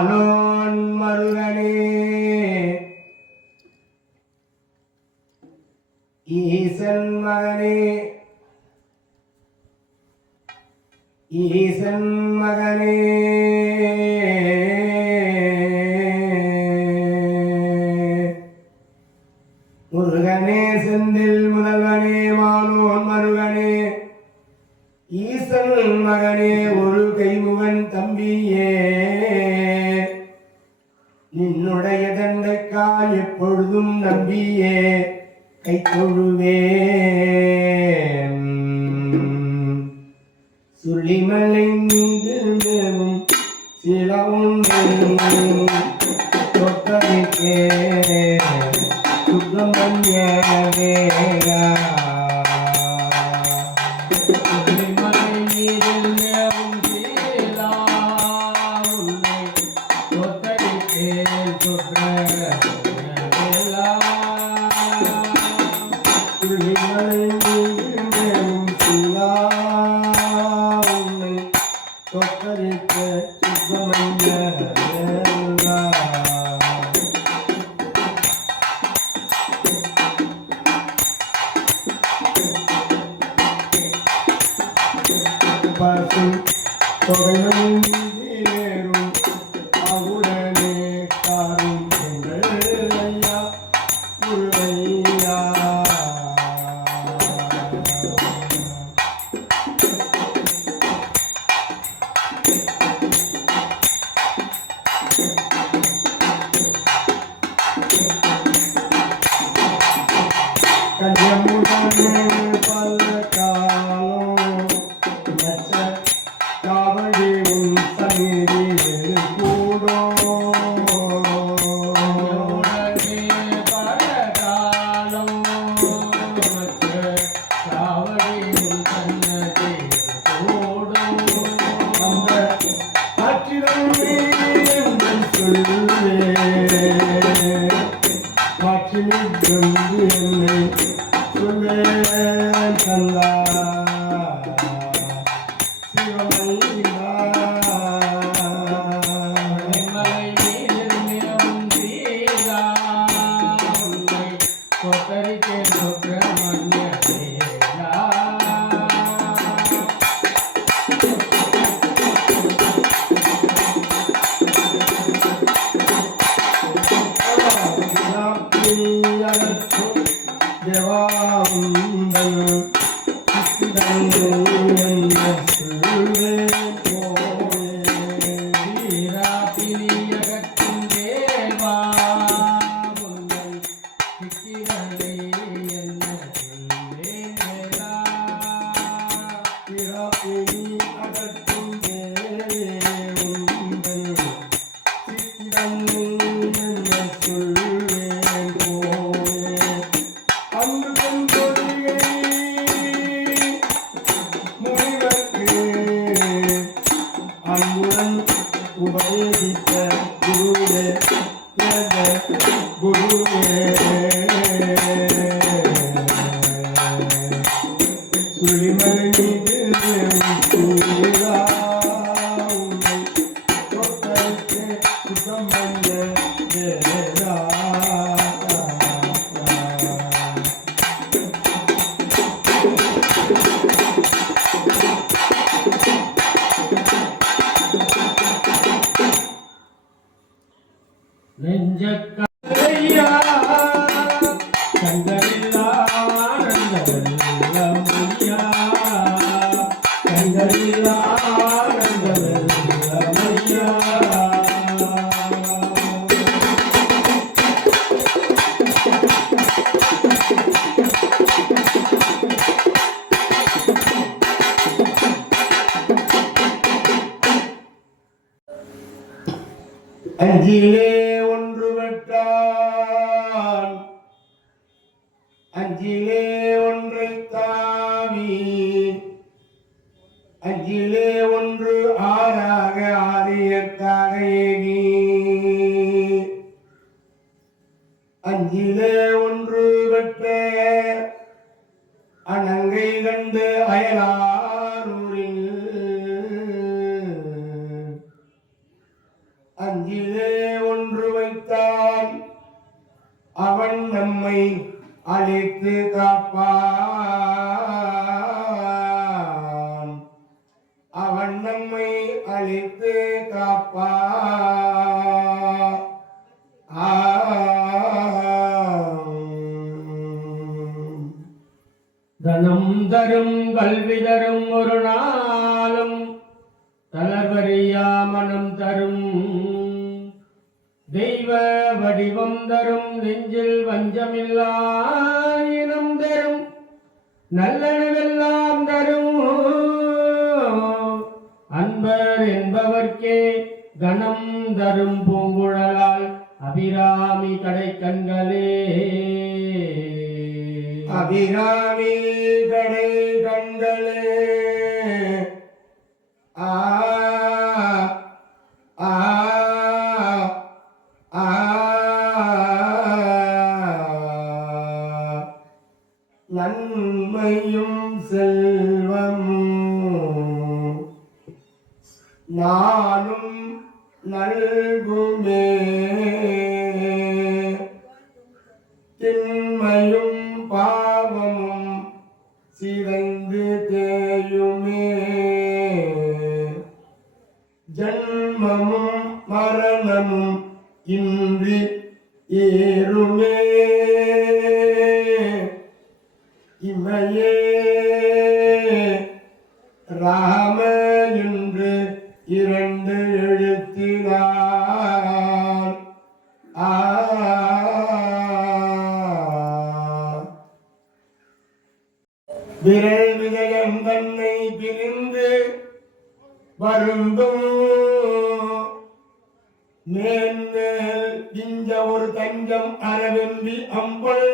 மாலோன் மருகனே ஈசன் மகனே ஈசன் மகனே முருகனே செந்தில் முதல்வனே மாலோன் மருகனே ஈசன் மகனே ஒரு கைமுகன் தம்பியே நின்னுடைய தண்டைக்காய் எப்பொழுதும் நம்பியே கை தொழுவேன் சுள்ளிமலை மீது மேவும் சில ஒன்றை தொட்டமைக்கே சுப்பிரமணிய வேகா அஞ்சிலே ஒன்று பெற்றான் அஞ்சிலே ஒன்றை தாவி அஞ்சிலே ஒன்று ஆறாக ஆரியத்தாக ஏகி அஞ்சிலே ஒன்று பெற்ற அனங்கை கண்டு அயலாரூரில் அஞ்சி அவன் நம்மை அழித்து காப்பான். அவன் நம்மை அழித்து காப்பான். தனம் தரும் கல்வி தரும் ஒரு நாளும் தளர்வறியா மனம் தரும் தெய்வ வடிவம் தரும் நெஞ்சில் வஞ்சமில்லா இனம் தரும் நல்லனவெல்லாம் தரும் அன்பர் என்பவர்க்கே கணம் தரும் பூங்குழலால் அபிராமி கடை கண்களே. அபிராமி கடை கண்களே. ஆ ஆ ஆ நன்மையும் செல்வமும் நானும் நல்குமே திண்மையும் பாவமும் சிதைந்து தேயுமே ஜன்மமும் மரணமும் இன்றி ஏறுமே இமையே ராம என்று இரண்டு எழுத்தினார். விரல் விஜயம் தன்னை பிரிந்து வருந்தும் மேன்மேல் இஞ்ச ஒரு தஞ்சம் அரவெம்பி அம்பல்.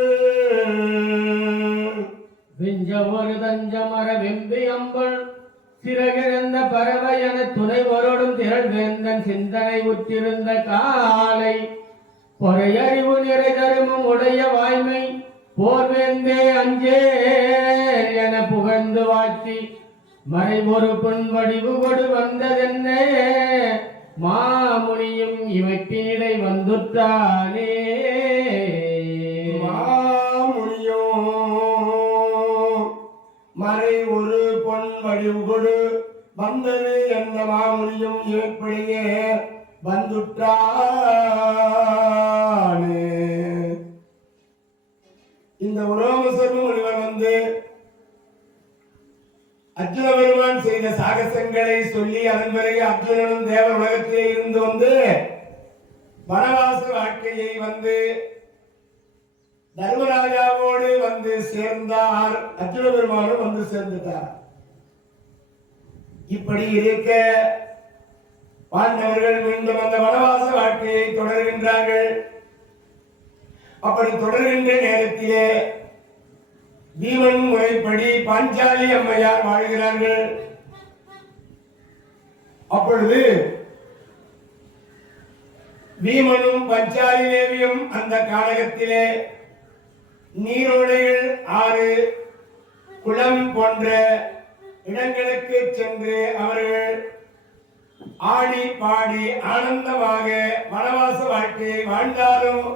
விஞ்ச ஒரு தஞ்சம் அரவெம்பி அம்பல் சிறகிழந்த பறவை என துணைவரோடும் திரள் வேந்தன் சிந்தனை உற்றிருந்த காலை பொறையறிவு நிறை தருமம் உடைய வாய்மை போர்வேந்தே அஞ்சேல் என புகழ்ந்து வாழ்த்தி மறைபொரு பொன் வடிவு கொடு வந்ததென்ன மாமுனியும் இமைப்பினிடை வந்துற்றானே. மாமுனியோ மறை ஒரு பொன் வடிவு கொடு வந்தது என்ன மாமுனியும் இமைப்பிடையே வந்துற்றானே. இந்த உரோமசர்ம முனிவர் அர்ஜுன பெருமான் செய்த சாகசங்களை சொல்லி அதன் பிறகு அர்ஜுனனும் தேவர் உலகத்திலே இருந்து வனவாச வாழ்க்கையை தர்மராஜாவோடு சேர்ந்தார். அர்ஜுன பெருமானும் சேர்ந்துட்டார். இப்படி இருக்க பாண்டவர்கள் மீண்டும் அந்த வனவாச வாழ்க்கையை தொடர்கின்றார்கள். அப்படி தொடர்கின்ற நேரத்திலே பீமன் முறைப்படி பாஞ்சாலி அம்மையார் வாழ்கிறார்கள். அப்பொழுது பீமனும் பஞ்சாலி தேவியும் அந்த கானகத்திலே நீரோடைகள், ஆறு, குளம் போன்ற இடங்களுக்கு சென்று அவர்கள் ஆடி பாடி ஆனந்தமாக வனவாச வாழ்க்கையை வாழ்ந்தாலும்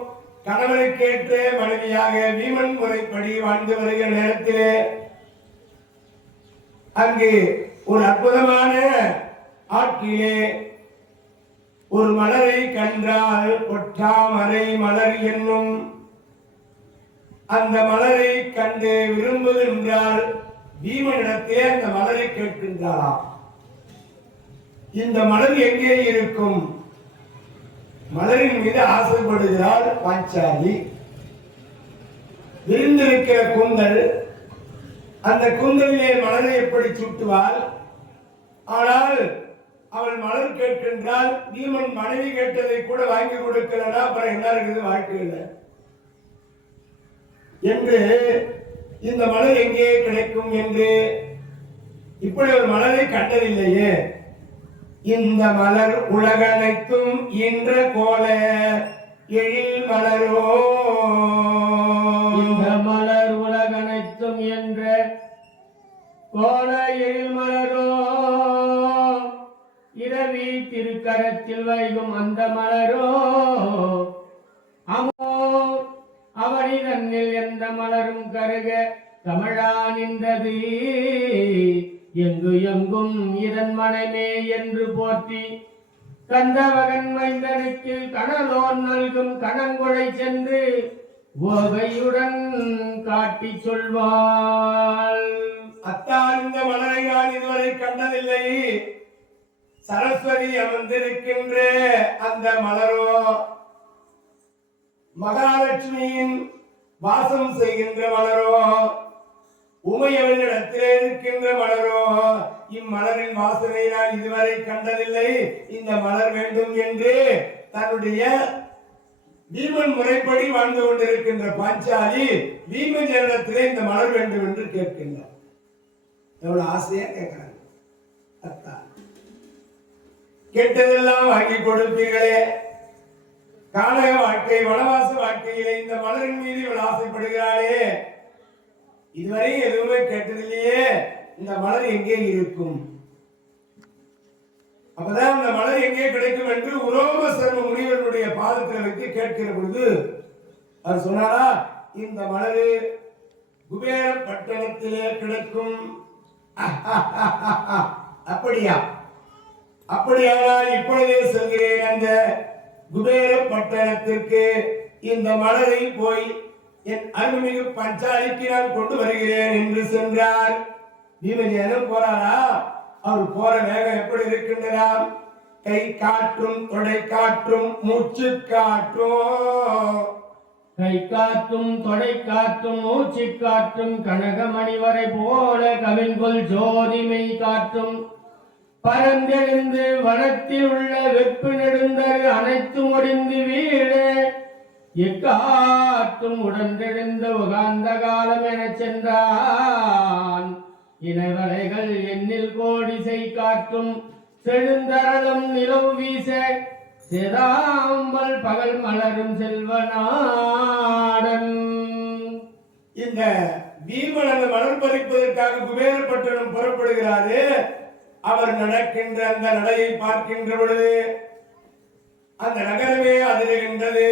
கணவனுக்கேற்ற மனைவியாக பீமன் முறைப்படி வாழ்ந்து வருகிற நேரத்திலே அங்கு ஒரு அற்புதமான ஆற்றிலே ஒரு மலரை கண்டால் பொற்றாமரை மலர் என்னும் அந்த மலரை கண்டு விரும்புகின்றால் பீமனிடத்தே அந்த மலரை கேட்கின்றாராம். இந்த மலர் எங்கே இருக்கும்? மலரின் மீது ஆசைப்படுகிறாள் பாஞ்சாலி. விருந்திருக்கிற கூந்தல், அந்த கூந்தலிலே மலரை எப்படி சூட்டுவாள்? ஆனால் அவள் மலர் கேட்கின்றால் பீமன் மனைவி கேட்டதை கூட வாங்கி கொடுக்கலன்னா அப்புறம் என்ன இருக்குது வாழ்க்கையில் என்று இந்த மலர் எங்கே கிடைக்கும் என்று இப்படி ஒரு மலரை கண்டதில்லையே. இந்த மலர் உலகனைத்தும் என்ற கோல எழில் மலரோ. இந்த மலர் உலகனைத்தும் என்ற கோல எழில் மலரோ. இரவி திருக்கரத்தில் வைகும் அந்த மலரோ. அமோ அவனி தன்னில் எந்த மலரும் கருக தமிழா நின்றது எங்கு எங்கும் இதன் மனமே என்று போற்றி கந்தவகன் மைந்தனுக்கு கனலோன் நல்கும் கணங்குழை சென்று ஓகையுடன் காட்டி சொல்வாள். அத்தான் இந்த மலரை நான் இதுவரை கண்டதில்லை. சரஸ்வதி அமர்ந்திருக்கின்ற அந்த மலரோ மகாலட்சுமியின் வாசம் செய்கின்ற மலரோ உமையவனிடத்திலே இருக்கின்ற மலரோ இம்மலரின் வாசனை நான் இதுவரை கண்டதில்லை. இந்த மலர் வேண்டும் என்று தன்னுடைய பீமன் முறைப்படி வாழ்ந்து கொண்டிருக்கின்ற பாஞ்சாலி பீமஜனிடத்திலே இந்த மலர் வேண்டும் என்று கேட்கின்றார். எவ்வளவு ஆசையா கேட்கிறாங்க. அத்தா கேட்டதெல்லாம் வாங்கி கொடுப்பீர்களே. கானக வாழ்க்கை வனவாச வாழ்க்கையிலே இந்த மலரின் மீது இவள் ஆசைப்படுகிறாளே, இதுவரை எதுவுமே கேட்டதில்லையே, இந்த மலர் எங்கே இருக்கும்? அப்பதான் அந்த மலர் எங்கே கிடைக்கும் என்று உரோம சர்ம முனிவனுடைய பாதத்தில் வைத்து கேட்கிற பொழுது அவர் சொன்னாரா, இந்த மலர் குபேர பட்டணத்திலே கிடைக்கும். அப்படியா? அப்படியானால் இப்பொழுதே சொல்கிறேன், அந்த குபேர பட்டணத்திற்கு இந்த மலரை போய் என் அருள்மிகு பஞ்சாலிக்கு நான் கொண்டு வருகிறேன் என்று சென்றார். பீமஜேனன் போறாரா? அவர் போற வேகம் எப்படி இருக்கின்றதா? கை காற்றும் தொடை காற்றும் மூச்சு காற்றும், கை காற்றும் தொடை காற்றும் மூச்சு காற்றும் கனகமணி வரை போல கவின்கொள் ஜோதிமை காற்றும் பரந்தெழுந்து வனத்தில் உள்ள வெப்பு நெடுந்தரு அனைத்து முடிந்து வீழ எக்காற்றும் உடன்றெழுந்த உகாந்த காலம் எனச் சென்றான். இனவலைகள் எண்ணில் கோடிசை காற்றும் செழுந்தரளும் நிலவு வீச செதாம்பல் பகல் மலரும் செல்வநாடன். இந்த பீமன் அந்த மலர் பறிப்பதற்காக குபேரப்பட்டணம் புறப்படுகிறாரு. அவர் நடக்கின்ற அந்த நடையை பார்க்கின்ற பொழுது அந்த நகரமே அதிர்கின்றது.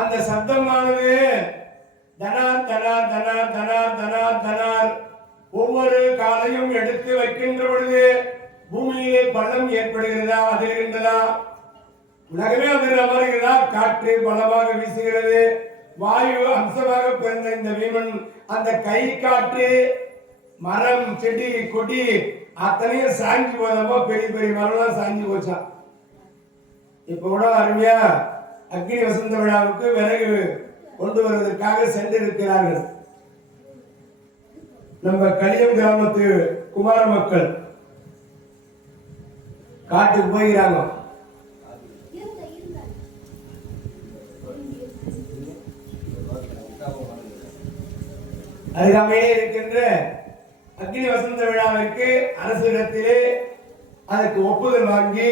அந்த சப்தமானது தனார் தனார் தனார் தனார் தனார் தனார் ஒவ்வொரு காலையும் எடுத்து வைக்கின்ற பொழுது பூமியிலே பள்ளம் ஏற்படுகிறதா, அதிர்கின்றதா? உலகமே அதிர் அமர்கிறதா? காற்று பலமாக வீசுகிறது. வாயு அம்சமாக பிறந்த இந்த பீமன் அந்த கை காற்று மரம் செடி கொடி அத்தனையும் சாஞ்சி போதப்போ பெரிய பெரிய மரம்லாம் சாஞ்சி போச்சான். இப்ப கூட அருமையா அக்னி வசந்த விழாவுக்கு விறகு கொண்டு வருவதற்காக சென்றிருக்கிறார்கள் நம்ம கலியம் கிராமத்து குமார மக்கள். காட்டுக்கு போகிறாங்க. அருகாமையே இருக்கின்ற அக்னி வசந்த விழாவிற்கு அரசிடத்திலே அதற்கு ஒப்புதல் வாங்கி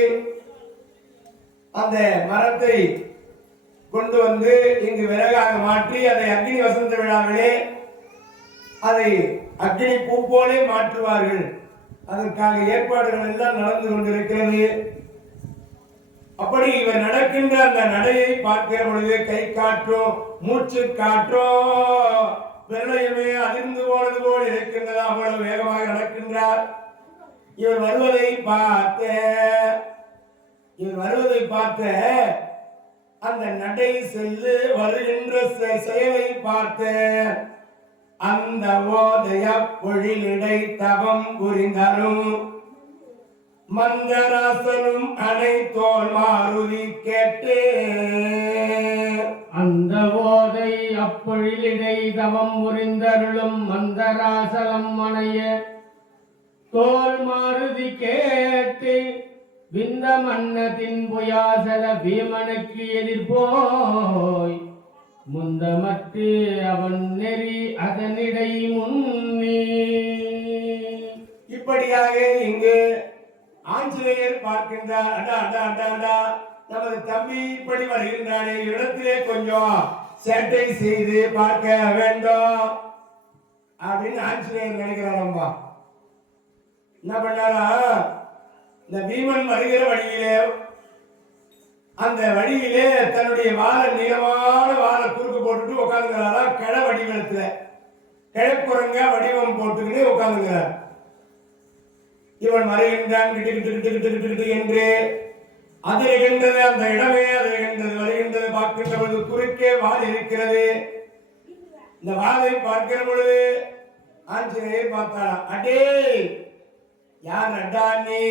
அந்த மரத்தை கொண்டு வந்து இங்கு விறகாக மாற்றி அதை அக்னி வசந்த விழாவிலே அதை அக்னி பூ போலே மாற்றுவார்கள். அதற்காக ஏற்பாடுகள் எல்லாம் நடந்து கொண்டிருக்கிறது. அப்படி இவர் நடக்கின்ற அந்த நடையை பார்க்கிற பொழுது கை காற்றும் மூச்சு காற்றும் வெள்ளையுமே அதிர்ந்து போனது போல் இருக்கின்றது. அவ்வளவு வேகமாக நடக்கின்றார். இவர் வருவதை பார்த்த அந்த நடை செல்லு வருகின்ற செயலை பார்த்த அந்த ஓதய பொழிலிடை தவம் புரிந்தரும் மந்தராசனும் அனைத்தோல் மாருதி கேட்டு அந்த ஓதை அப்பொழிலிடை தவம் புரிந்தருளும் மந்தராசலம் மனைய தோல் மாருதி கேட்டு விந்த மன்னத்தின் புயாசல பீமனுக்கு எதிர்போய் முந்தமற்று அவன் நெறி அதனிடை முன்னே. இப்படியாக இங்கு ஆஞ்சநேயர் பார்க்கின்றார். அடா அடா அடா அடா, நமது தம்பி இப்படி வருகின்றானே, இடத்திலே கொஞ்சம் சேட்டை செய்து பார்க்க வேண்டும் அப்படின்னு ஆஞ்சநேயர் நினைக்கிறாரம்பா. என்ன பண்ணாரா, இந்த பீமன் வருகிற வழியிலே அந்த வழியிலே தன்னுடைய வாழ நீளமான வாழ கிழக்குரங்க வடிவம் போட்டுக்கிட்டு உட்கார்ந்துங்கிறார். இவன் வருகின்றான் என்று அதிர்கின்றது, அந்த இடமே அதிர்கின்றது. வருகின்றது பார்க்கின்ற பொழுது குறுக்கே வால் இருக்கிறது. இந்த வாளை பார்க்கிற பொழுது ஆஞ்சநேயர் பார்த்தாராம். அடே யார் அடா நீ?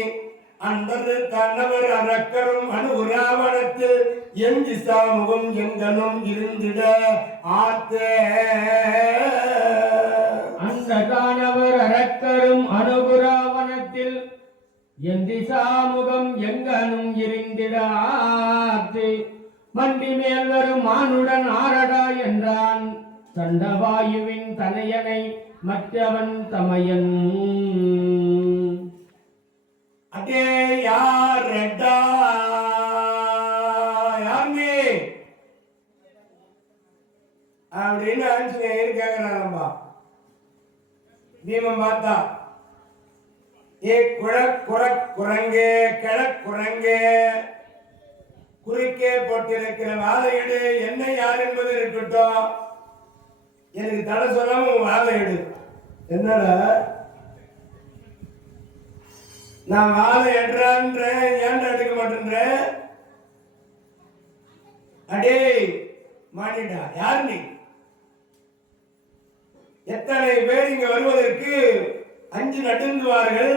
அன்பது தன்னவர் அரக்கரும் அனுராவணத்தில் என் திசாமுகம் எங்கனும் இருந்திட ஆத்தே. அந்த தானவர் அரக்கரும் அனுகுராவணத்தில் என் திசாமுகம் எங்கனும் இருந்திட ஆத்து. மண்டி மேல் வரும் மானுடன் ஆரடா என்றான் தண்டவாயுவின் தனையனை மற்றவன் தமையன். அடே யார் ரெட்டா? யார் நீ அப்படின்னு ஆஞ்சநேயர் கேட்கிறாரம்பா. பீமன் பார்த்தா, ஏ குரங்கே கிழக்குரங்கே, குறுக்கே போட்டிருக்கிற வாழையீடு என்ன யார் என்பது இருக்கட்டும், எனக்கு தடை சொல்லாம வாழையீடு. என்னடா நான் வாழை எடுறான்ற, ஏன்டா எடுக்க மாட்டேன்ற? அடே மானிடா, யார் நீ? எத்தனை பேர் இங்க வருவதற்கு அஞ்சு நடுங்குவார்கள்.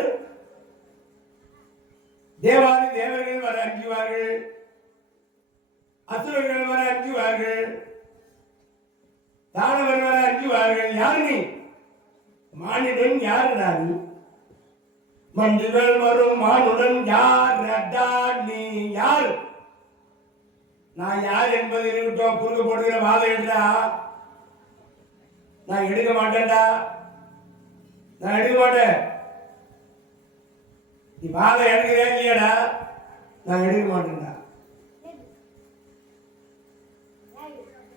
தேவாதி தேவர்கள் வர அஞ்சுவார்கள், அசுரர்கள் வர அஞ்சுவார்கள், தானவர் வர அஞ்சுவார்கள். யார் நீ? மானிடன். யாருடா நீ? மண்டிகள் வரும் மானுடன் யார் அடா நீ? யார்? நான் யார் என்பது இருக்கட்டும், குறுக்க போடுகிற வாழை எடுறா. நான் எடுக்க மாட்டேன்டா, நான் எடுக்க மாட்டேன். நீ வாழை எடுக்கிறேன் இல்லையாடா? நான் எடுக்க மாட்டேன்டா.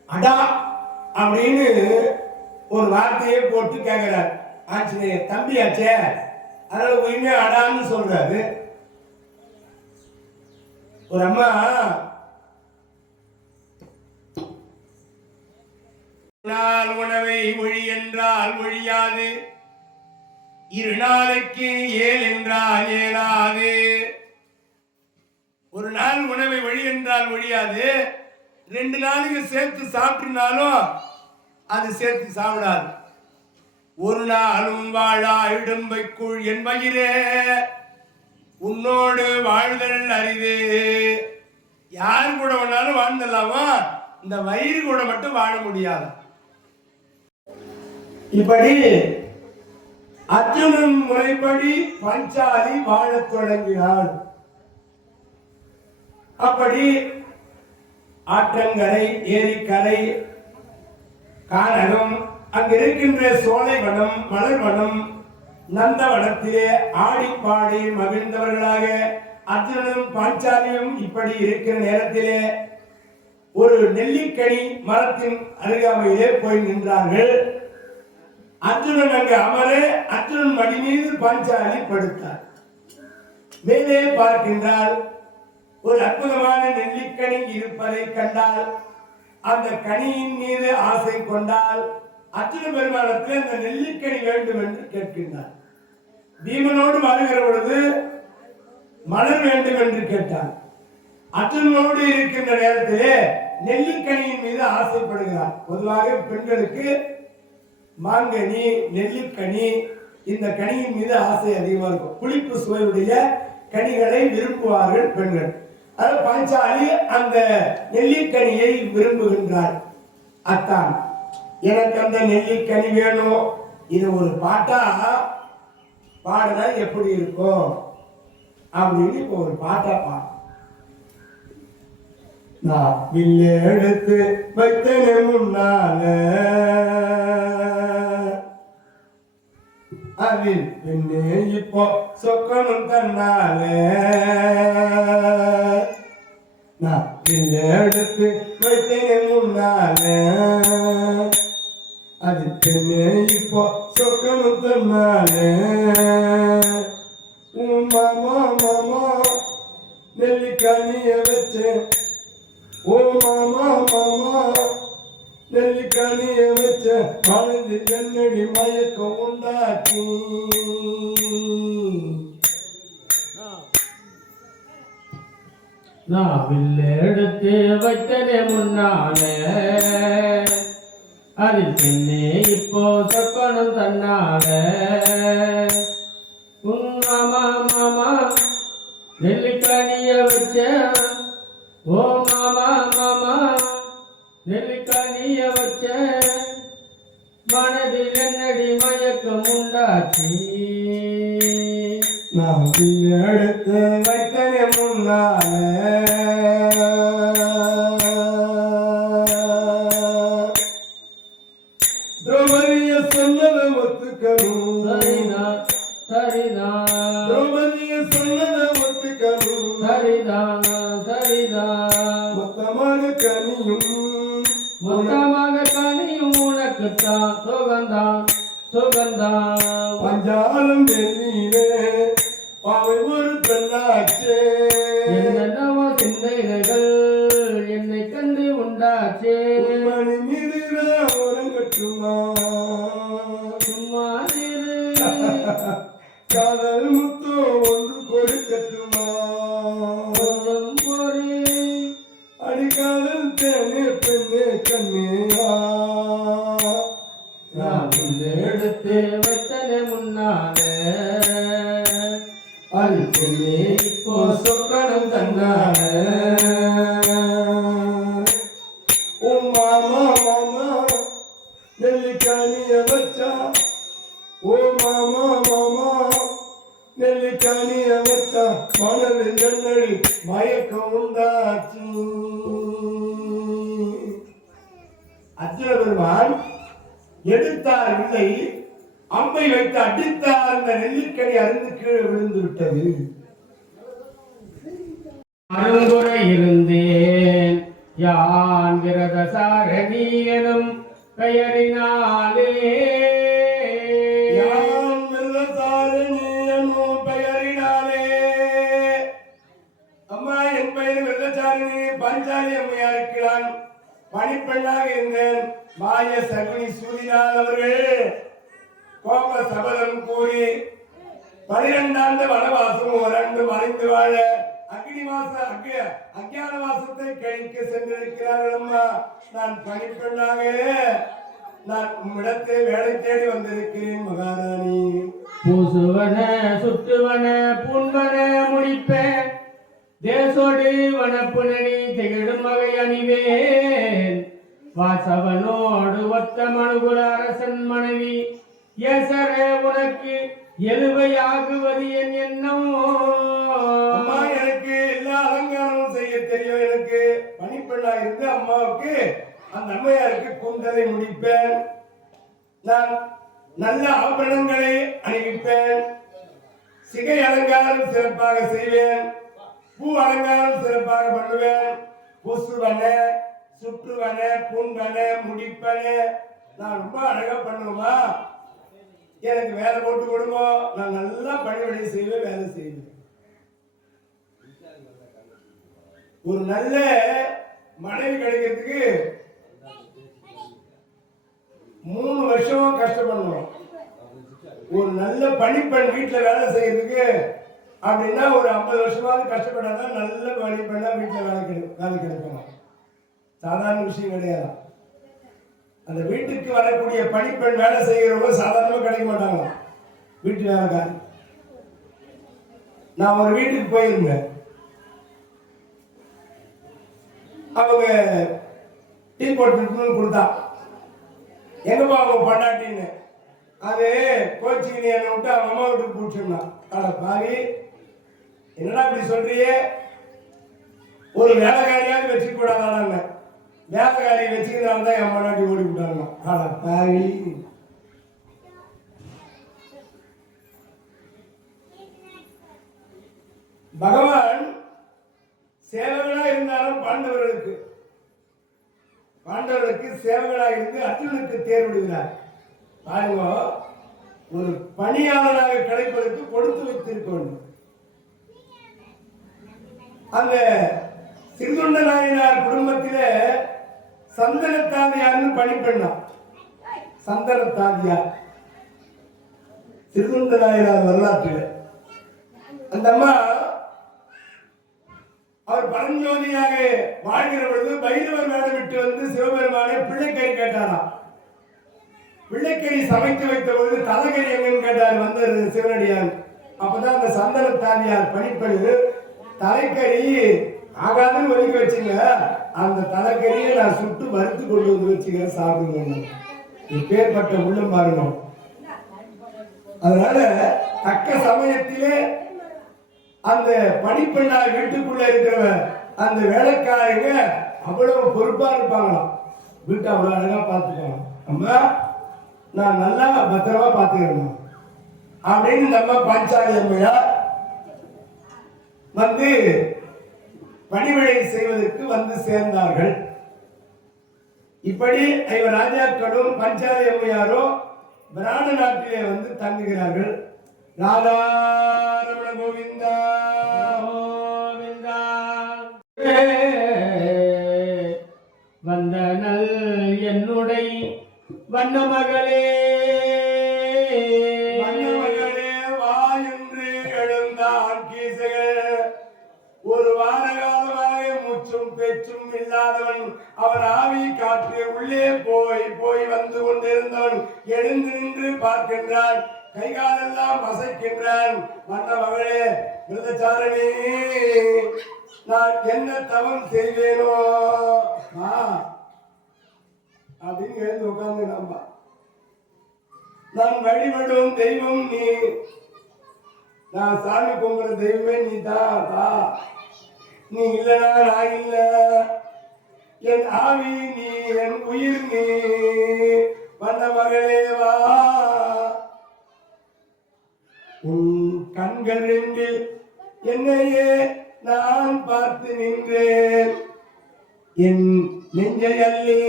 அடா அப்படின்னு ஒரு வார்த்தையை போட்டு கேட்கிறார் ஆஞ்சநேயர். தம்பியாச்சே, அதனால உண்மையா அடான்னு சொல்றாரு. ஒரு அம்மா நாள் உணவை மொழி என்றால் மொழியாது, இரு நாளைக்கு ஏல் என்றால் ஏலாது. ஒரு நாள் உணவை மொழி என்றால் மொழியாது, 2 நாளைக்கு சேர்த்து சாப்பிட்டுனாலும் அது சேர்த்து சாப்பிடாது. ஒரு நாளும் வாழா இடும்பைக்குள் என் வயிறே உன்னோடு வாழ்தல் அரிது. யார் கூட வேணாலும் வாழ்ந்துடலாமா, இந்த வயிறு கூட மட்டும் வாழ முடியாது. இப்படி அர்ஜுனன் முறைப்படி பஞ்சாலி வாழத் தொடங்கினாள். அப்படி ஆற்றங்கரை, ஏரிக்கரை, கானகம், அங்கு இருக்கின்ற சோலை வனம், மலர் வனம், நந்தவனத்திலே ஆடி பாடி மகிழ்ந்தவர்களாக அர்ஜுனனும் பாஞ்சாலியும் இப்படி இருக்கிற நேரத்திலே ஒரு நெல்லிக்கனி மரத்தின் அருகாமையிலே போய் நின்றார்கள். அர்ஜுனன் அங்கு அமர, அர்ஜுனன் மடி மீது பாஞ்சாலி படுத்தார். மேலே பார்க்கின்றால் ஒரு அற்புதமான நெல்லிக்கனி இருப்பதை கண்டால் அந்த கனியின் மீது ஆசை கொண்டால் அர்ஜுன பெருமானத்தில் அந்த நெல்லிக்கனி வேண்டும் என்று கேட்கின்றார். பீமனோடு வருகிற பொழுது மலர் வேண்டும் என்று கேட்டார். அர்ஜுனனோடு இருக்கின்ற நேரத்திலே நெல்லிக்கனியின் மீது ஆசைப்படுகிறார். பொதுவாக பெண்களுக்கு மாங்கனி, நெல்லிக்கனி, இந்த கனியின் மீது ஆசை அதிகமாக இருக்கும். புளிப்பு சுவையுடைய கனிகளை விரும்புவார்கள் பெண்கள். அது பாஞ்சாலி அந்த நெல்லிக்கனியை விரும்புகின்றார். அத்தான் எனக்கு அந்த நெல்லிக்கனி வேணும். இது ஒரு பாட்டா பாடுனா எப்படி இருக்கும் அப்படின்னு இப்போ ஒரு பாட்டா பாடு. நான் வில்ல எடுத்து வைத்தனே முன்னால அதில் என்னே இப்போ சொக்கணும் தன்னால. நான் வில்ல எடுத்து வைத்தனே முன்னால அது என்னே இப்போ சொக்கணும் தன்னால. மாமா மாமா நெல்லிக்கனிய வச்சேன், ஓ மாமா மாமா நெல்லிக்கனிய வச்ச மனதில் என்னடி மயக்கம் உண்டாக்கி நான் வில்லு எடுத்து வைத்ததே முன்னாலே அதில் பின்னே இப்போ சொக்கணும் தன்னால மாமா மாமா நெல்லிக்கனிய வச்ச ஓ மாமா மாமா நெல்லிக்கனிய வச்ச மனதில் என்னடி மயக்கம் உண்டாச்சு நான் எடுத்து வைத்தனே முன்னாலே திரௌபதிய சொன்னதை ஒத்துக்கணும் சரிதான் சரிதான் திரௌபதிய சொன்னதை ஒத்துக்கணும் சரிதான் சரிதான் மொத்தமாக கனியும் மொத்தமாக கனியும் உனக்குத்தான் சுகந்தான் சுகந்தான் பஞ்சாலம் வெள்ளியிலே பாவை ஒரு பெண்ணாச்சே என்னென்னவோ சிந்தனைகள் என்னை கண்டு உண்டாச்சே மணி மீது உறங்கட்டுமா சும்மா இரு. காதல் முத்தோ ஒன்று கொடுக்கட்டுமா கொஞ்சம் பொறு அடிக்காதல் தேனே பெண்ணே கண்ணேயா நான் உன்னை எடுத்து வைத்தனே முன்னாலே அல்பமே இப்போ சொக்கணும் தன்னால உன் மாமா மாமா நெல்லிக்கானிய வச்சா ஓ மாமா மாமா நெல்லிக்கானிய வச்சா மனதில் என்னடி மயக்கம் உண்டாச்சு அர்ஜுன பெருமான் எடுத்தார் இல்லை அம்பை வைத்து அடித்தார் அந்த நெல்லிக்கனி அருந்து கீழே விழுந்து விட்டது அருங்குறை இருந்தேன் யான் விரத சாரணி எனும் பெயரினாலே யான் வெள்ளசாரணி என்னும் பெயரினாலே அம்மா என் பெயர் வெள்ளச்சாரணி பாஞ்சாலி அம்மையா இருக்கிறான் பணிப்பெண்ணாக இருந்தேன் மாய சகுனி சூதினால் அவர்கள் கோப சபதம் கூறி 12 ஆண்டு வனவாசம் ஓராண்டு மறைந்து வாழ அக்ஞான வாசத்தை கழிக்க சென்றிருக்கிறார்கள் அம்மா நான் பணிப்பெண்ணாக நான் உம்மிடத்தை வேலை தேடி வந்திருக்கிறேன் மகாராணி பூசுவன சுற்றுவன புன்வன முடிப்பேன் தேசோடு வனப்புனி திகழும் வகை அணிவேன் வாசவனோடு ஒத்த மனுகுல அரசன் மனைவி ஏசர உனக்கு எழுவையாகுவது என் எண்ணம் அம்மா எனக்கு எல்லா அலங்காரமும் செய்ய தெரியும் எனக்கு பணிப்பெண்ணா இருந்து அம்மாவுக்கு அந்த அம்மையாருக்கு கூந்தலை முடிப்பேன் நான் நல்ல ஆபரணங்களை அணிவிப்பேன் சிகை அலங்காரம் சிறப்பாக செய்வேன் பூ அலங்காரம் சிறப்பாக பண்ணுவேன் பூசுவன சுற்றுவன புண்வன முடிப்பன நான் ரொம்ப அழகா பண்ணுவேமா எனக்கு வேலை போட்டு கொடுங்க நான் நல்லா பணிவிடை செய்வேன் வேலை செய்வேன் ஒரு நல்ல மனைவி கிடைக்கிறதுக்கு 3 வருஷம் கஷ்டப்படணும் ஒரு நல்ல பணிப்பெண் வீட்டுல வேலை செய்யறதுக்கு அப்படின்னா ஒரு 50 வருஷமாவது கஷ்டப்படாதான் நல்ல பணிப்பெண்ணா வீட்டுல வேலை கிடைக்கும் சாதாரண விஷயம் கிடையாது அந்த வீட்டுக்கு வரக்கூடிய பணிப்பெண் வேலை செய்கிறவங்க சாதாரணமா கிடைக்க மாட்டாங்க வீட்டு வேலைக்காரன் நான் ஒரு வீட்டுக்கு போயிருந்தேன் அவங்க டீ போட்டு கொடுத்தா எங்கப்பா அவங்க பொண்டாட்டின்னு அது கோச்சிங் என்னை விட்டு அவங்க அம்மா வீட்டுக்கு பிடிச்சிருந்தான் அட பாவி என்னடா இப்படி சொல்றியே ஒரு வேலைக்காரியாவது வச்சுக்க கூடாதாங்க வேலைக்காரி வச்சுக்கிறதால தான் என் பொண்டாட்டி ஓடி விட்டாங்க அட பாவி பகவான் சேவகனா இருந்தாலும் பாண்டவர்களுக்கு சேவகனா இருந்து அர்ஜுனுக்கு தேர்விடுகிறார் பாருங்க ஒரு பணியாளராக கிடைப்பதற்கு கொடுத்து வைத்திருக்கோம் அந்த சிறுதொண்ட நாயனார் குடும்பத்திலே சந்தனத்தாதியார்னு பணிப்பெண்ணா. சந்தனத்தாதியார் திருத்தொண்டராயர் வரலாற்றில் அந்த அம்மா அவர் பரஞ்சோதியாக வாழ்கிற பொழுது பைரவர் வேடம் விட்டு வந்து சிவபெருமானை பிள்ளைக்கறி கேட்டாராம். பிள்ளைக்கறி சமைத்து வைத்த பொழுது தலைக்கறி எங்கன்னு கேட்டார் வந்தார் சிவனடியார். அப்பதான் அந்த சந்தனத்தாதியார் பணிப்பெண்ணு தலைக்கறி ஆகாதுன்னு ஒதுக்கி வச்சுங்க, அந்த தலைக்கறியை நான் சுட்டு மறுத்து கொண்டு வந்து வச்சுக்க சாப்பிடுங்க. இப்பேற்பட்ட உள்ளம் பாருங்க. அதனால தக்க சமயத்திலே அந்த பணிப்பெண்ணார் வீட்டுக்குள்ள இருக்கிற அந்த வேலைக்காரங்க அவ்வளவு பொறுப்பா இருப்பாங்களாம். வீட்டை அவ்வளவு அழகா பார்த்துக்காங்க. அம்மா நான் நல்லா பத்திரமா பார்த்துக்கிறேன் அப்படின்னு நம்ம பாஞ்சாலி அம்மையார் வந்து பணிவிடை செய்வதற்கு வந்து சேர்ந்தார்கள். இப்படி ஐவர் ராஜாக்களும் பஞ்சாலி அம்மையாரும் பிராண நாட்டிலே வந்து தங்குகிறார்கள். ராதாரமண கோவிந்தா கோவிந்தா. வந்தனல் என்னுடைய வண்ண மகளே, மன்னமகளே வா என்று எழுந்தான் கீசகர். ஒரு வார காலமாக மூச்சும் பேச்சும் இல்லாதவன், அவன் ஆவி காற்று உள்ளே போய் போய் வந்து கொண்டிருந்தவன் எழுந்து நின்று பார்க்கின்றான். கைகாலெல்லாம் அசைக்கின்றான். மன்ன மகளே விருதச்சாரணி, நான் என்ன தவம் செய்வேனோ அப்படின்னு எழுந்து உட்கார்ந்து நம்ப. நான் வழிபடும் தெய்வம் நீ, நான் சாமி கும்பிடுற தெய்வமே நீ தான். நீ இல்லனா நான் இல்ல, என் ஆவி நீ, என் உயிர் நீ. வண்ண மகளே வா. உன் கண்கள் ரெண்டில் என்னையே நான் பார்த்து நின்றேன். என் நெஞ்சை அள்ளி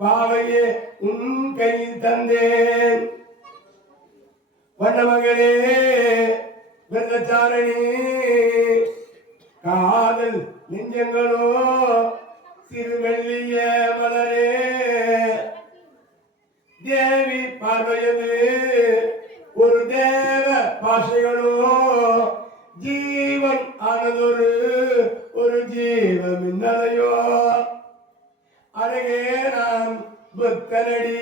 பாவையே உன் கையில் தந்தேன். வண்ண மகளே விருதச்சாரணி, காதல் நெஞ்சங்களோ சிறு மெல்லிய மலரே. தேவி பார்வையது ஒரு தேவ பாஷைகளோ, ஜீவன் ஆனதொரு ஒரு ஜீவ மின்னலையோ. அழகே நான் பக்தனடி,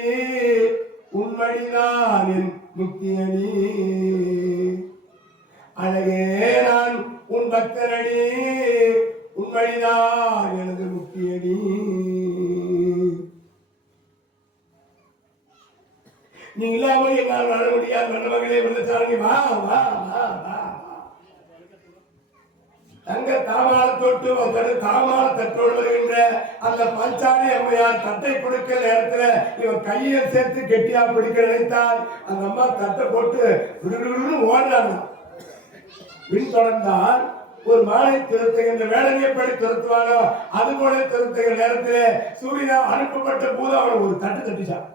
உண்மடிதான் என் முக்தியடி. அழகே நான் உன் பக்தனடி, உண்மடிதான் எனது முக்தியடி. நீ இல்லாம என்னால் வாழ முடியாது. மன்னமகளே விருதச்சாரணி வா வா வா வா. தங்க தாமால தொட்டு தாமால தட்டோடு வருகின்ற அந்த பஞ்சாலி அம்மையார் தட்டை கொடுக்க நேரத்துல இவன் கையை சேர்த்து கெட்டியா பிடிக்க நினைத்தால் அந்த அம்மா தட்டை போட்டு ஓடுறாங்க. பின்தொடர்ந்தால் ஒரு மாலை திருத்துகின்ற வேடனை எப்படி திருத்துவானோ அது போல திருத்துகிற நேரத்தில் சூரியனா அனுப்பப்பட்ட போது அவன் ஒரு தட்டு தட்டிச்சான்.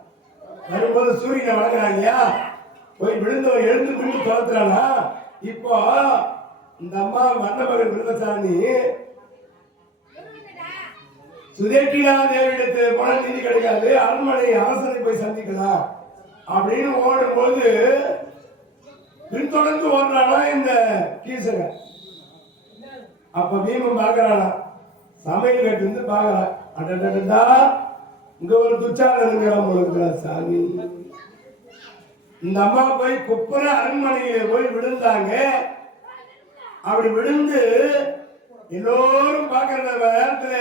வரும்போது சூரியனை வணங்குறான் இல்லையா, போய் விழுந்தவன் எழுந்து பிடித்து துரத்துறானா. இப்போ இந்த அம்மா மன்னமகள் விருதசாரணி சுதேட்டினா தேவியிடத்தில் போன நீதி கிடைக்காது, அரண்மனை அரசனை போய் சந்திக்கலாம் அப்படின்னு ஓடும்போது பின்தொடர்ந்து ஓடுறானா இந்த கீசகன். அப்ப பீமன் பாக்குறானா, சமையல் கட்டு இருந்து பாக்குறான். அடடா இங்க ஒரு துச்சாதனுங்கிற சாமி. இந்த அம்மா போய் குப்புற அரண்மனையில போய் விழுந்தாங்க. அப்படி விழுந்து எல்லோரும் பாக்குற நேரத்துல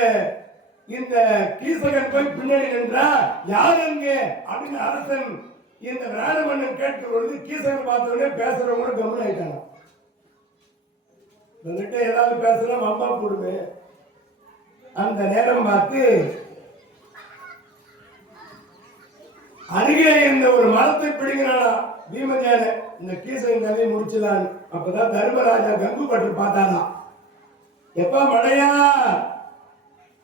இந்த கீசகன் போய் பின்னாடி நின்றா, யார் அங்க அப்படின்னு அரசன் இந்த வேடமன்னன் கேட்க பொழுது கீசகன் பார்த்தவொடனே பேசுறவங்க கவனம் ஆயிட்டாங்க. இவங்கிட்ட ஏதாவது பேசுறா அம்மா போடுவேன். அந்த நேரம் பார்த்து அருகே இருந்த ஒரு மரத்தை பிடிக்கிறானா பீமஜான, இந்த கீசகன் கதையை முடிச்சலான்னு. அப்பதான் தர்மராஜா கங்கு பட்டு பார்த்தானா, எப்ப மழையா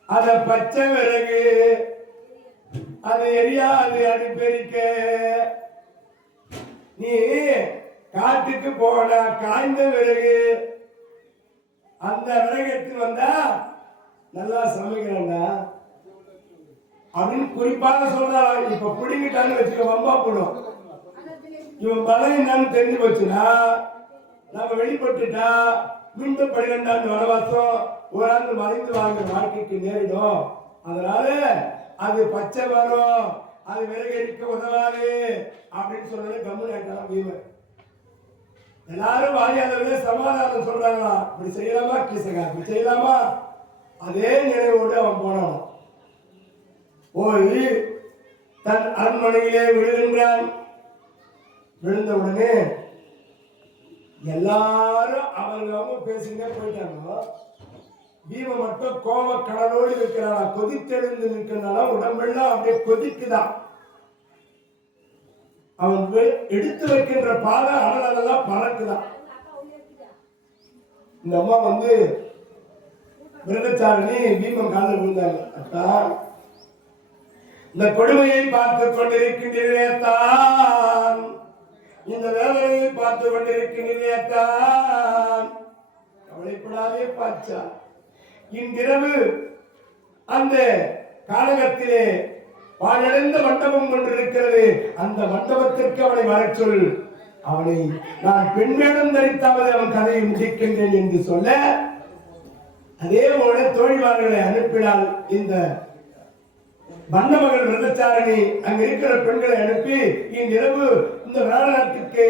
அத பச்சை விறகு அது எரியாது அடிப்பெரிக்க, நீ காட்டுக்கு போனா காய்ந்த விறகு அந்த விறகு எடுத்து வந்தா நல்லா சமைக்கிறா. அப்படின்னு குறிப்பாக சொல்றான். இப்ப பிடிங்கிட்டான்னு வச்சுக்க வம்பா போடும். இவன் பலம் என்னன்னு தெரிஞ்சு போச்சுன்னா நம்ம வெளிப்பட்டுட்டா மீண்டும் 12ஆண்டு வனவாசம் ஒரு ஆண்டு மறைந்து வாங்க வாழ்க்கைக்கு நேரிடும். அதனால அது பச்சை மரம், அது விறகடிக்க உதவாது அப்படின்னு சொன்னது கம்முன்னு பீமன். எல்லாரும் வாயாளர்களே சமாதானம் சொல்றாங்களா, இப்படி செய்யலாமா கீசகா, இப்படி செய்யலாமா? அதே நினைவோடு அவன் போனான். போய் தன் அரண்மனையிலே விழுகின்றான். விழுந்த உடனே எல்லாரும் அவங்க பேசிக்கிட்டே போயிட்டாங்க. பீமன் மட்டும் கோப கடலோடு இருக்கிறானா, கொதித்தெழுந்து நிற்கிறானா, உடம்பெல்லாம் அப்படியே கொதிக்குதான். அவன் எடுத்து வைக்கின்ற பாதை அனலெல்லாம் பறக்குதான். இந்த அம்மா விரதச்சாரணி பீமன் காலில் விழுந்தாங்க. அத்தா, இந்த கொடுமையை பார்த்து கொண்டிருக்கின்றே தான், இந்த வேதனையை பார்த்து கொண்டிருக்கின்றே தான், கவலைப்படாதே பாச்சா. இன்றிரவு அந்த காலகத்திலே வாழெழுந்த மண்டபம் கொண்டிருக்கிறது. அந்த மண்டபத்திற்கு அவனை வரச் சொல். அவனை நான் பெண் வேடம் தரித்தாவது அவன் கதையை முடிக்கின்றேன் என்று சொல்ல, அதே போல தோழிமார்களை அனுப்பினால் இந்த மன்னமகள் விரதச்சாரணி அங்க இருக்கிற பெண்களை அனுப்பி இன்றிரவு இந்த விராடனத்திற்கு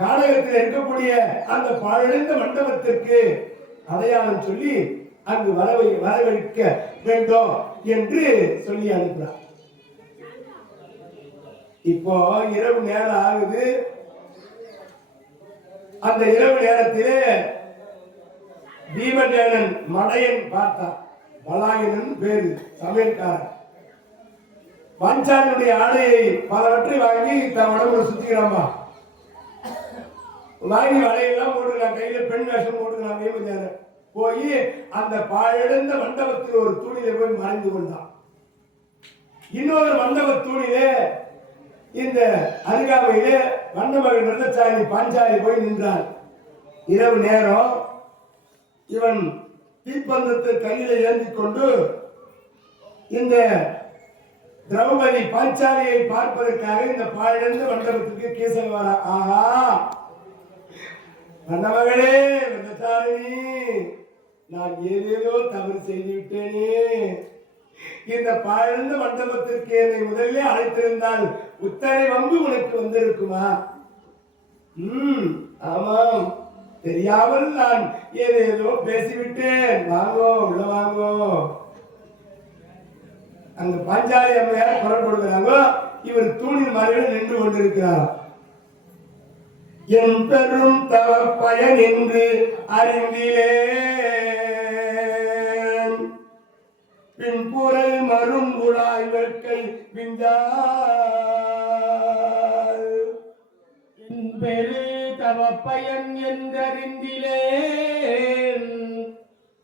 கானகத்தில் இருக்கக்கூடிய அந்த பாழடைந்த மண்டபத்திற்கு அடையாளம் சொல்லி அங்கு வரவழைக்க வேண்டும் என்று சொல்லி அனுப்பினார். இப்போ இரவு நேரம் ஆகுது. அந்த இரவு நேரத்திலே பீமசேனன் மடையன் பார்த்தான். பலாயனன் பேரு, சமையல்காரன். பாஞ்சாலியுடைய ஆடையை பலவற்றை வாங்கி தன் உடம்புல சுத்திக்கிறாமா. வாங்கி வலையெல்லாம் போட்டுக்கலாம், கையில பெண் வேஷம் போட்டுக்கலாம். பீமசேனன் போய் அந்த பாழடைந்த மண்டபத்தில் ஒரு தூணிலே போய் மறைந்து கொண்டான். இன்னொரு மண்டப தூணிலே இந்த அருகாமையிலே மன்னமகள் விரதச்சாரணி பாஞ்சாலி போய் நின்றார். இரவு நேரம். இவன் தீப்பந்தத்தை கையில ஏந்தி கொண்டு இந்த திரௌபதி பாஞ்சாலியை பார்ப்பதற்காக இந்த பாழடைந்த மண்டபத்துக்கு கீசன் வர. ஆஹா, மன்னமகளே விரதச்சாரணி, நான் ஏதேதோ தவறு செய்து விட்டேனே. இந்த பாழந்த மண்டபத்திற்கு என்னை முதலிலே அழைத்திருந்தால் உத்தரை வம்பு உனக்கு வந்திருக்குமா? ஆமாம், தெரியாமல் நான் ஏதேதோ பேசிவிட்டேன். வாங்கோ, உள்ள வாங்கோ. அங்க பாஞ்சாலி அம்மையார் குரல் கொடுக்கிறாங்க. இவர் தூணின் மறைவில் நின்று கொண்டிருக்கிறார். என் பெரும் தவ பயன் என்று அறிந்திலே பின்புரை மருங்குழாய் வெட்கை விந்தாள். என் பெரு தவ பயன் என்றறிந்திலே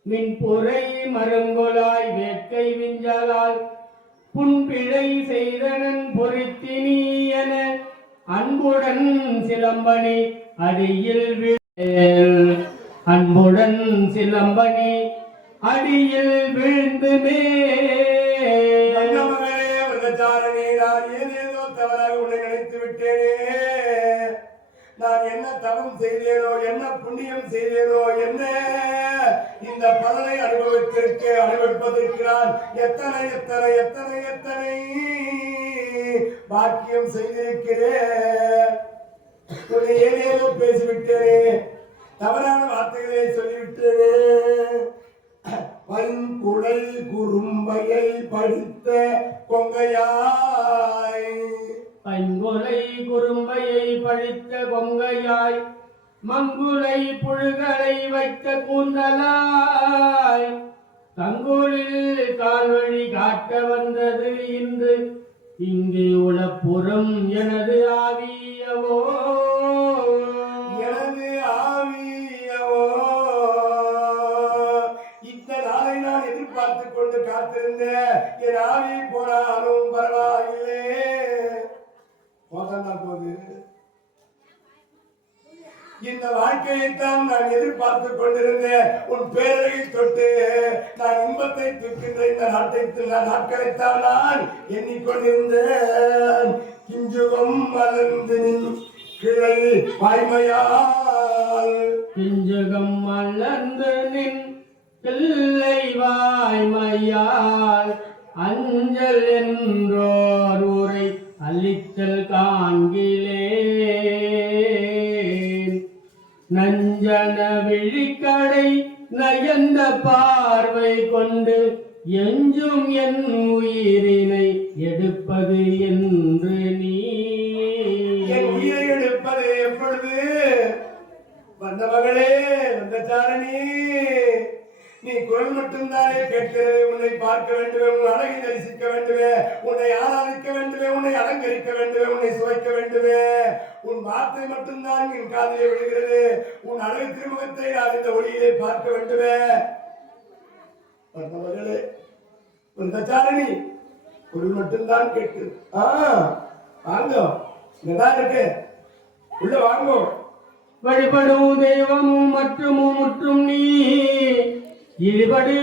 மின்புரை மருங்குழாய் வேட்கை விஞ்சாலால் புன்பிழை செய்தனன் பொருத்தினி என அன்புடன் சிலம்பனி அடியில் வீழ். அன்புடன் சிலம்பனி அடியில் விழுந்துமே. நான் ஏதேதோ தவறாக உன்னை நினைத்து விட்டேனே. நான் என்ன தவம் செய்தேனோ, என்ன புண்ணியம் செய்தேனோ, என்ன இந்த பலனை அனுபவிப்பதற்கு நான் எத்தனை எத்தனை எத்தனை எத்தனை பாக்கியம் செய்திருக்கிறேன். உன்னை ஏதேதோ பேசிவிட்டேனே, தவறான வார்த்தைகளை சொல்லிவிட்டேனே. பைங்குழை குறும்பையை படித்த கொங்கையாய், பைங்குலை குறும்பையை பழித்த கொங்கையாய், மங்குலை புழுகளை வைத்த கூந்தலாய், தங்குளில் கால்வழி காட்ட வந்தது இன்று இங்கு உளப்புறம் எனது ஆவியவோ. எனது ஆவியவோ. இந்த நாளை நான் எதிர்பார்த்து கொண்டு காத்திருந்தேன். என் ஆவி போனாலும் பரவாயில்லை. போதான் போது இந்த வாழ்க்கையைத்தான் நான் எதிர்பார்த்துக் கொண்டிருந்தேன். உன் பேரழகை தொட்டு நான் இன்பத்தை துக்கின்ற இந்த நாட்களைத்தான் நான் எண்ணிக்கொண்டிருந்தேன். கிஞ்சுகம் மலர்ந்து நின் கிளை வாய்மையால், கிஞ்சுகம் மலர்ந்து நின் பிள்ளை வாய்மையால் அஞ்சல் என்றோர் ஊரை அளித்தல் காண்கிலேன். நஞ்சன விழிக்கடை நயந்த பார்வை கொண்டு எஞ்சும் என் உயிரினை எடுப்பது என்று நீ. என் உயிரை எடுப்பது எப்பொழுது? வந்த மகளே, வந்த தாரணி, நீ குரல் மட்டும்தானே கேட்கிறது. உன்னை பார்க்க வேண்டுமே, உன் அழகை தரிசிக்க வேண்டுமே, உன்னை ஆராதிக்க வேண்டுமே, உன்னை அலங்கரிக்க வேண்டுமே, உன்னை சுவைக்க வேண்டுமே. உன் வார்த்தை மட்டும்தான் என் காதிலே விழுகிறது. உன் அழகு திருமுகத்தை நான் இந்த ஒளியிலே பார்க்க வேண்டுமே. வந்த மகளே, வந்த தாரணி, குரல் மட்டும்தான் கேட்குது. வாங்க, இங்கதான் இருக்கு, உள்ள வாங்கோ. வழிபடும் தெய்வமும் மற்றும் முற்றும் நீ இழிபடு